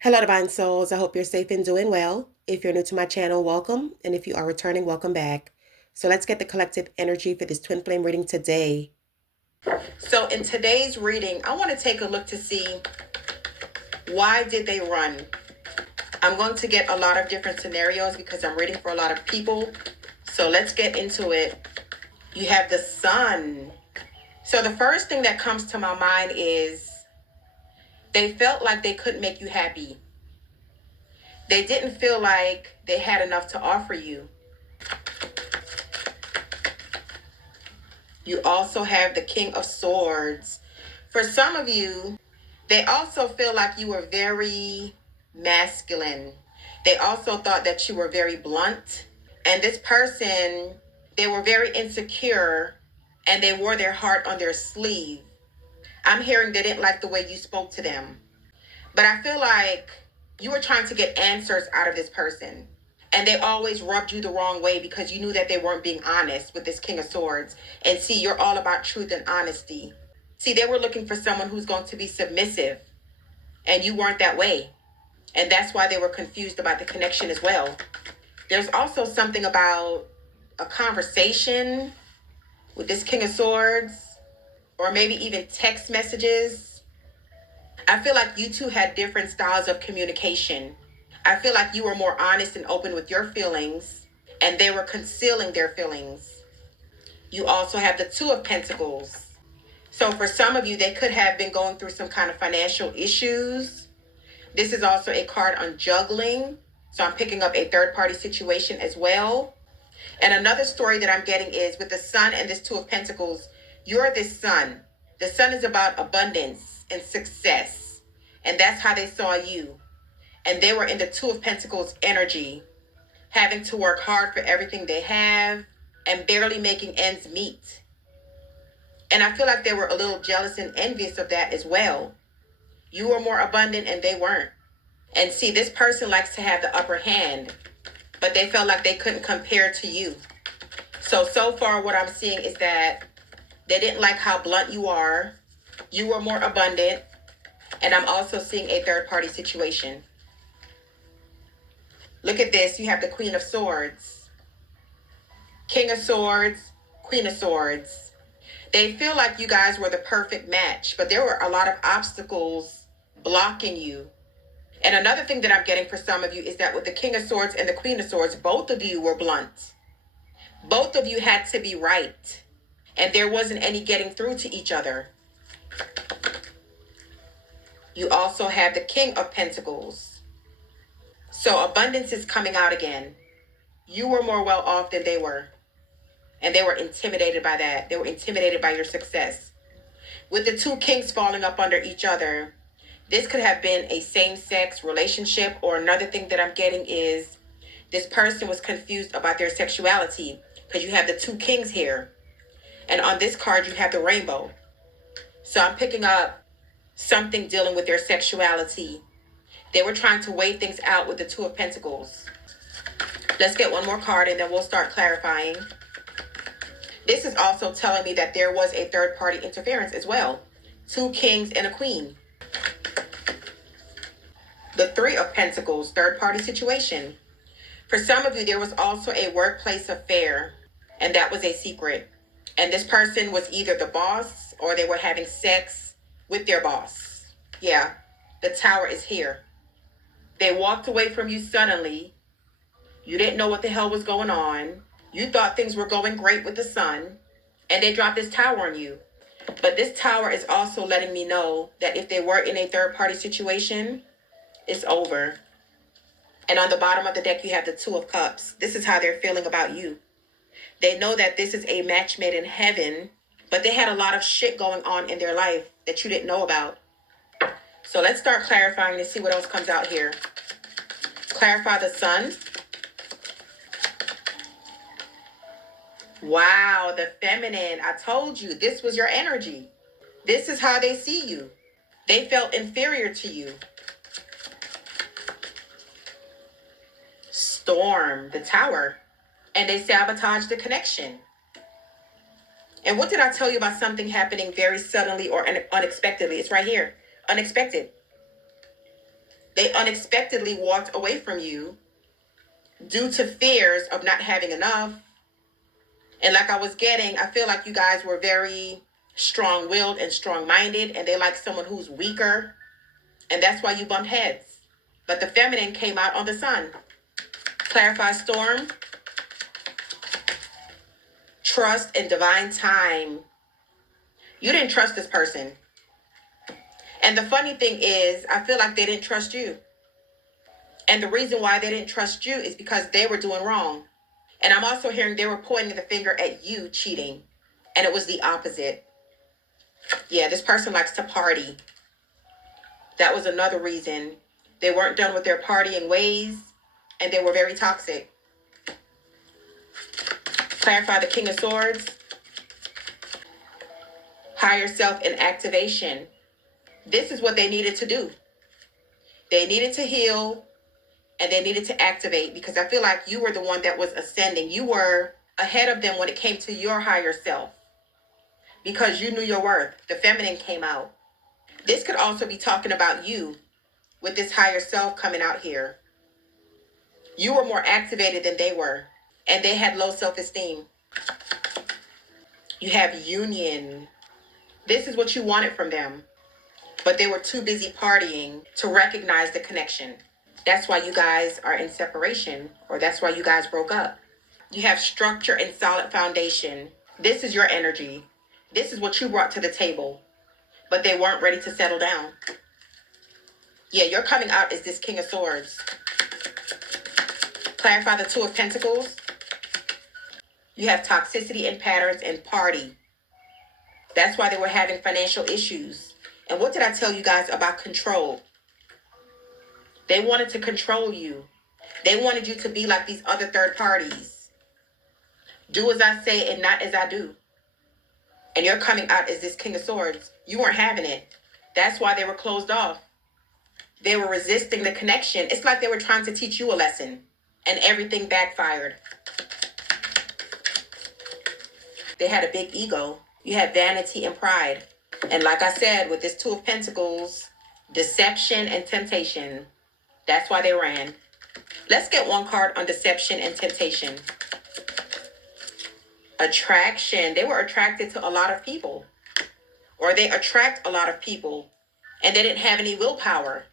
Hello, Divine Souls. I hope you're safe and doing well. If you're new to my channel, welcome. And if you are returning, welcome back. So let's get the collective energy for this twin flame reading today. So in today's reading, I want to take a look to see why did they run? I'm going to get a lot of different scenarios because I'm reading for a lot of people. So let's get into it. You have the Sun. So the first thing that comes to my mind is they felt like they couldn't make you happy. They didn't feel like they had enough to offer you. You also have the King of Swords. For some of you, they also feel like you were very masculine. They also thought that you were very blunt. And this person, they were very insecure and they wore their heart on their sleeve. I'm hearing they didn't like the way you spoke to them. But I feel like you were trying to get answers out of this person. And they always rubbed you the wrong way because you knew that they weren't being honest with this King of Swords. And see, you're all about truth and honesty. See, they were looking for someone who's going to be submissive. And you weren't that way. And that's why they were confused about the connection as well. There's also something about a conversation with this King of Swords, or maybe even text messages. I feel like you two had different styles of communication. I feel like you were more honest and open with your feelings, and they were concealing their feelings. You also have the Two of Pentacles. So for some of you, they could have been going through some kind of financial issues. This is also a card on juggling. So I'm picking up a third-party situation as well. And another story that I'm getting is with the Sun and this Two of Pentacles, you're this Sun. The Sun is about abundance and success. And that's how they saw you. And they were in the Two of Pentacles energy, having to work hard for everything they have and barely making ends meet. And I feel like they were a little jealous and envious of that as well. You were more abundant and they weren't. And see, this person likes to have the upper hand, but they felt like they couldn't compare to you. So far what I'm seeing is that they didn't like how blunt you are. You were more abundant. And I'm also seeing a third-party situation. Look at this. You have the Queen of Swords, King of Swords, Queen of Swords. They feel like you guys were the perfect match, but there were a lot of obstacles blocking you. And another thing that I'm getting for some of you is that with the King of Swords and the Queen of Swords, both of you were blunt. Both of you had to be right. And there wasn't any getting through to each other. You also have the King of Pentacles. So abundance is coming out again. You were more well off than they were. And they were intimidated by that. They were intimidated by your success. With the two kings falling up under each other, this could have been a same-sex relationship, or another thing that I'm getting is this person was confused about their sexuality because you have the two kings here. And on this card, you have the rainbow. So I'm picking up something dealing with their sexuality. They were trying to weigh things out with the Two of Pentacles. Let's get one more card and then we'll start clarifying. This is also telling me that there was a third-party interference as well. Two kings and a queen. The Three of Pentacles, third-party situation. For some of you, there was also a workplace affair, and that was a secret. And this person was either the boss or they were having sex with their boss. Yeah, the Tower is here. They walked away from you suddenly. You didn't know what the hell was going on. You thought things were going great with the Sun, and they dropped this Tower on you. But this Tower is also letting me know that if they were in a third-party situation, it's over. And on the bottom of the deck, you have the Two of Cups. This is how they're feeling about you. They know that this is a match made in heaven, but they had a lot of shit going on in their life that you didn't know about. So let's start clarifying and see what else comes out here. Clarify the Sun. Wow, the Feminine. I told you, this was your energy. This is how they see you. They felt inferior to you. Storm, the Tower. And they sabotaged the connection. And what did I tell you about something happening very suddenly or unexpectedly? It's right here. Unexpected. They unexpectedly walked away from you due to fears of not having enough. And like I was getting, I feel like you guys were very strong-willed and strong-minded, and they like someone who's weaker. And that's why you bumped heads. But the feminine came out on the sun. Clarify storm. Trust and divine time. You didn't trust this person. And the funny thing is, I feel like they didn't trust you. And the reason why they didn't trust you is because they were doing wrong. And I'm also hearing they were pointing the finger at you cheating. And it was the opposite. Yeah, this person likes to party. That was another reason. They weren't done with their partying ways, and they were very toxic. Clarify the King of Swords. Higher self and activation. This is what they needed to do. They needed to heal, and they needed to activate, because I feel like you were the one that was ascending. You were ahead of them when it came to your higher self, because you knew your worth. The feminine came out. This could also be talking about you with this higher self coming out here. You were more activated than they were, and they had low self-esteem. You have union. This is what you wanted from them, but they were too busy partying to recognize the connection. That's why you guys are in separation, or that's why you guys broke up. You have structure and solid foundation. This is your energy. This is what you brought to the table, but they weren't ready to settle down. Yeah, you're coming out as this King of Swords. Clarify the Two of Pentacles. You have toxicity and patterns and party. That's why they were having financial issues. And what did I tell you guys about control? They wanted to control you. They wanted you to be like these other third parties. Do as I say and not as I do. And you're coming out as this King of Swords. You weren't having it. That's why they were closed off. They were resisting the connection. It's like they were trying to teach you a lesson, and everything backfired. They had a big ego. You had vanity and pride. And like I said, with this Two of Pentacles, deception and temptation. That's why they ran. Let's get one card on deception and temptation. Attraction. They were attracted to a lot of people. Or they attract a lot of people, and they didn't have any willpower.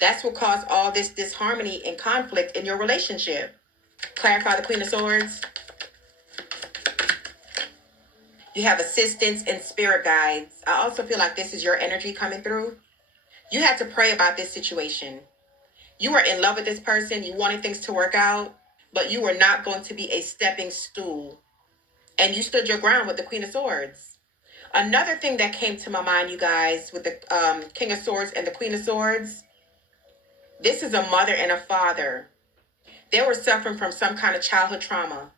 That's what caused all this disharmony and conflict in your relationship. Clarify the Queen of Swords. You have assistants and spirit guides. I also feel like this is your energy coming through. You had to pray about this situation. You were in love with this person. You wanted things to work out, but you were not going to be a stepping stool. And you stood your ground with the Queen of Swords. Another thing that came to my mind, you guys, with the King of Swords and the Queen of Swords, this is a mother and a father. They were suffering from some kind of childhood trauma,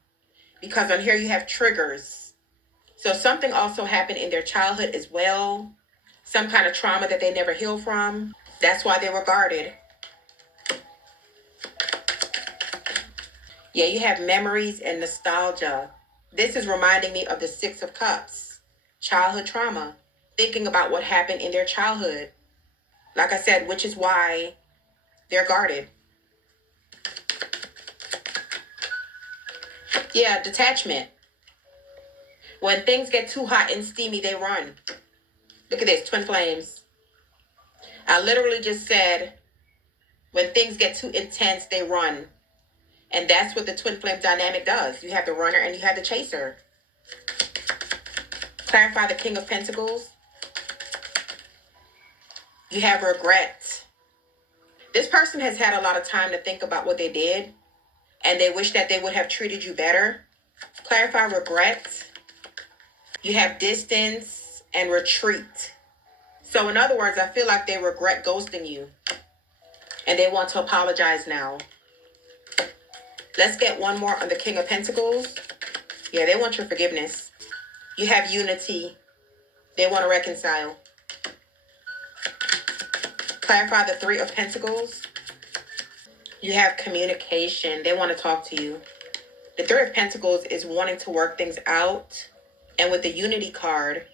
because on here you have triggers. So something also happened in their childhood as well. Some kind of trauma that they never healed from. That's why they were guarded. Yeah, you have memories and nostalgia. This is reminding me of the Six of Cups. Childhood trauma. Thinking about what happened in their childhood. Like I said, which is why they're guarded. Yeah, detachment. When things get too hot and steamy, they run. Look at this, twin flames. I literally just said, when things get too intense, they run. And that's what the twin flame dynamic does. You have the runner and you have the chaser. Clarify the King of Pentacles. You have regret. This person has had a lot of time to think about what they did, and they wish that they would have treated you better. Clarify regret. You have distance and retreat. So in other words, I feel like they regret ghosting you, and they want to apologize now. Let's get one more on the King of Pentacles. Yeah, they want your forgiveness. You have unity. They want to reconcile. Clarify the Three of Pentacles. You have communication. They want to talk to you. The Three of Pentacles is wanting to work things out. And with the Unity card,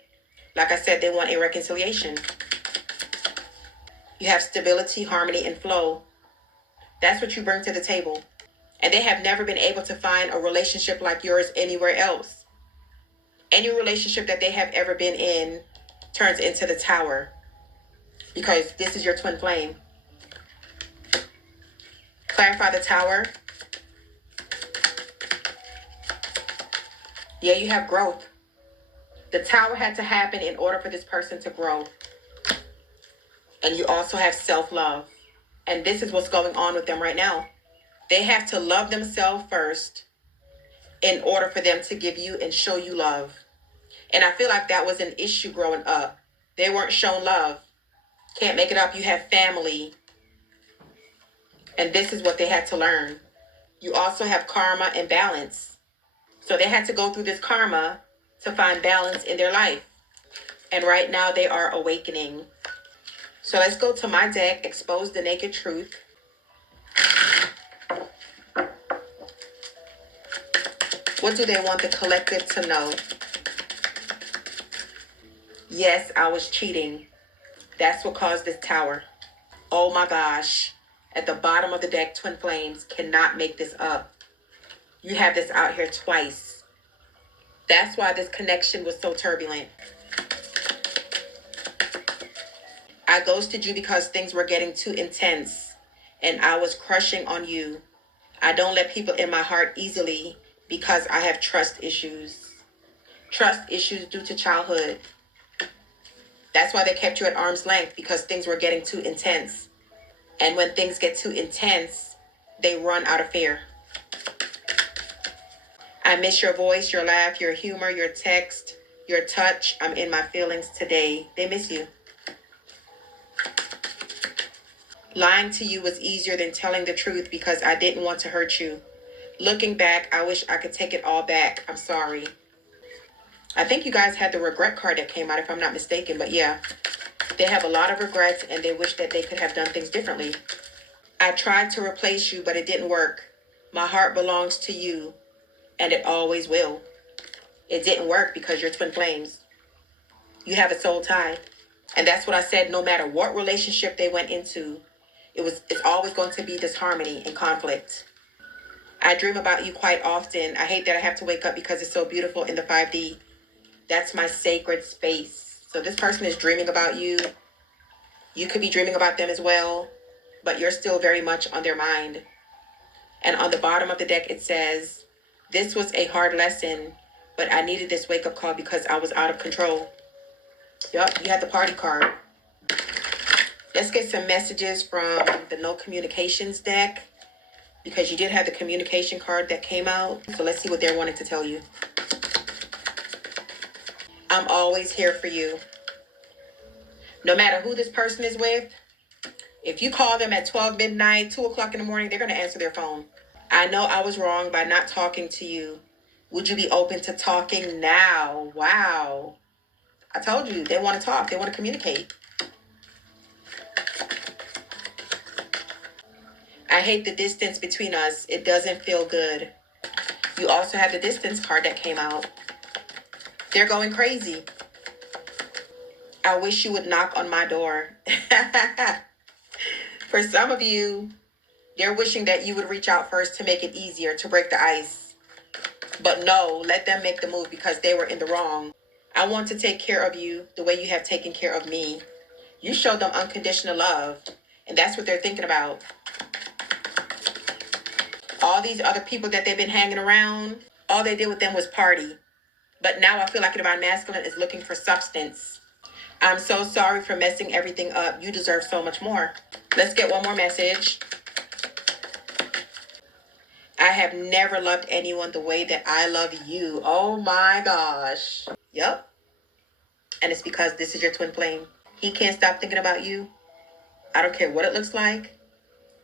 like I said, they want a reconciliation. You have stability, harmony, and flow. That's what you bring to the table. And they have never been able to find a relationship like yours anywhere else. Any relationship that they have ever been in turns into the Tower, because this is your twin flame. Clarify the Tower. Yeah, you have growth. The Tower had to happen in order for this person to grow. And you also have self-love. And this is what's going on with them right now. They have to love themselves first in order for them to give you and show you love. And I feel like that was an issue growing up. They weren't shown love. Can't make it up. You have family. And this is what they had to learn. You also have karma and balance. So they had to go through this karma to find balance in their life. And right now they are awakening. So let's go to my deck, Expose the Naked Truth. What do they want the collective to know? Yes, I was cheating. That's what caused this Tower. Oh my gosh. At the bottom of the deck, Twin Flames cannot make this up. You have this out here twice. That's why this connection was so turbulent. I ghosted you because things were getting too intense and I was crushing on you. I don't let people in my heart easily because I have trust issues. Trust issues due to childhood. That's why they kept you at arm's length, because things were getting too intense. And when things get too intense, they run out of fear. I miss your voice, your laugh, your humor, your text, your touch. I'm in my feelings today. They miss you. Lying to you was easier than telling the truth because I didn't want to hurt you. Looking back, I wish I could take it all back. I'm sorry. I think you guys had the regret card that came out, if I'm not mistaken. But yeah, they have a lot of regrets and they wish that they could have done things differently. I tried to replace you, but it didn't work. My heart belongs to you and it always will. It didn't work because you're twin flames. You have a soul tie. And that's what I said. No matter what relationship they went into, it's always going to be disharmony and conflict. I dream about you quite often. I hate that I have to wake up because it's so beautiful in the 5D. That's my sacred space. So this person is dreaming about you. You could be dreaming about them as well, but you're still very much on their mind. And on the bottom of the deck, it says, this was a hard lesson, but I needed this wake-up call because I was out of control. Yup, you had the party card. Let's get some messages from the No Communications deck, because you did have the communication card that came out. So let's see what they're wanting to tell you. I'm always here for you. No matter who this person is with, if you call them at 12 midnight, 2 o'clock in the morning, they're going to answer their phone. I know I was wrong by not talking to you. Would you be open to talking now? Wow. I told you, they want to talk. They want to communicate. I hate the distance between us. It doesn't feel good. You also have the distance card that came out. They're going crazy. I wish you would knock on my door. For some of you, they're wishing that you would reach out first to make it easier, to break the ice. But no, let them make the move because they were in the wrong. I want to take care of you the way you have taken care of me. You showed them unconditional love, and that's what they're thinking about. All these other people that they've been hanging around, all they did with them was party. But now I feel like the Divine Masculine is looking for substance. I'm so sorry for messing everything up. You deserve so much more. Let's get one more message. I have never loved anyone the way that I love you. Oh my gosh. Yep. And it's because this is your twin flame. He can't stop thinking about you. I don't care what it looks like.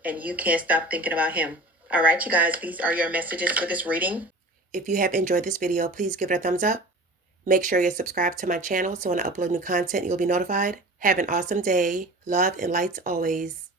And you can't stop thinking about him. All right, you guys, these are your messages for this reading. If you have enjoyed this video, please give it a thumbs up. Make sure you're subscribed to my channel so when I upload new content, you'll be notified. Have an awesome day. Love and lights always.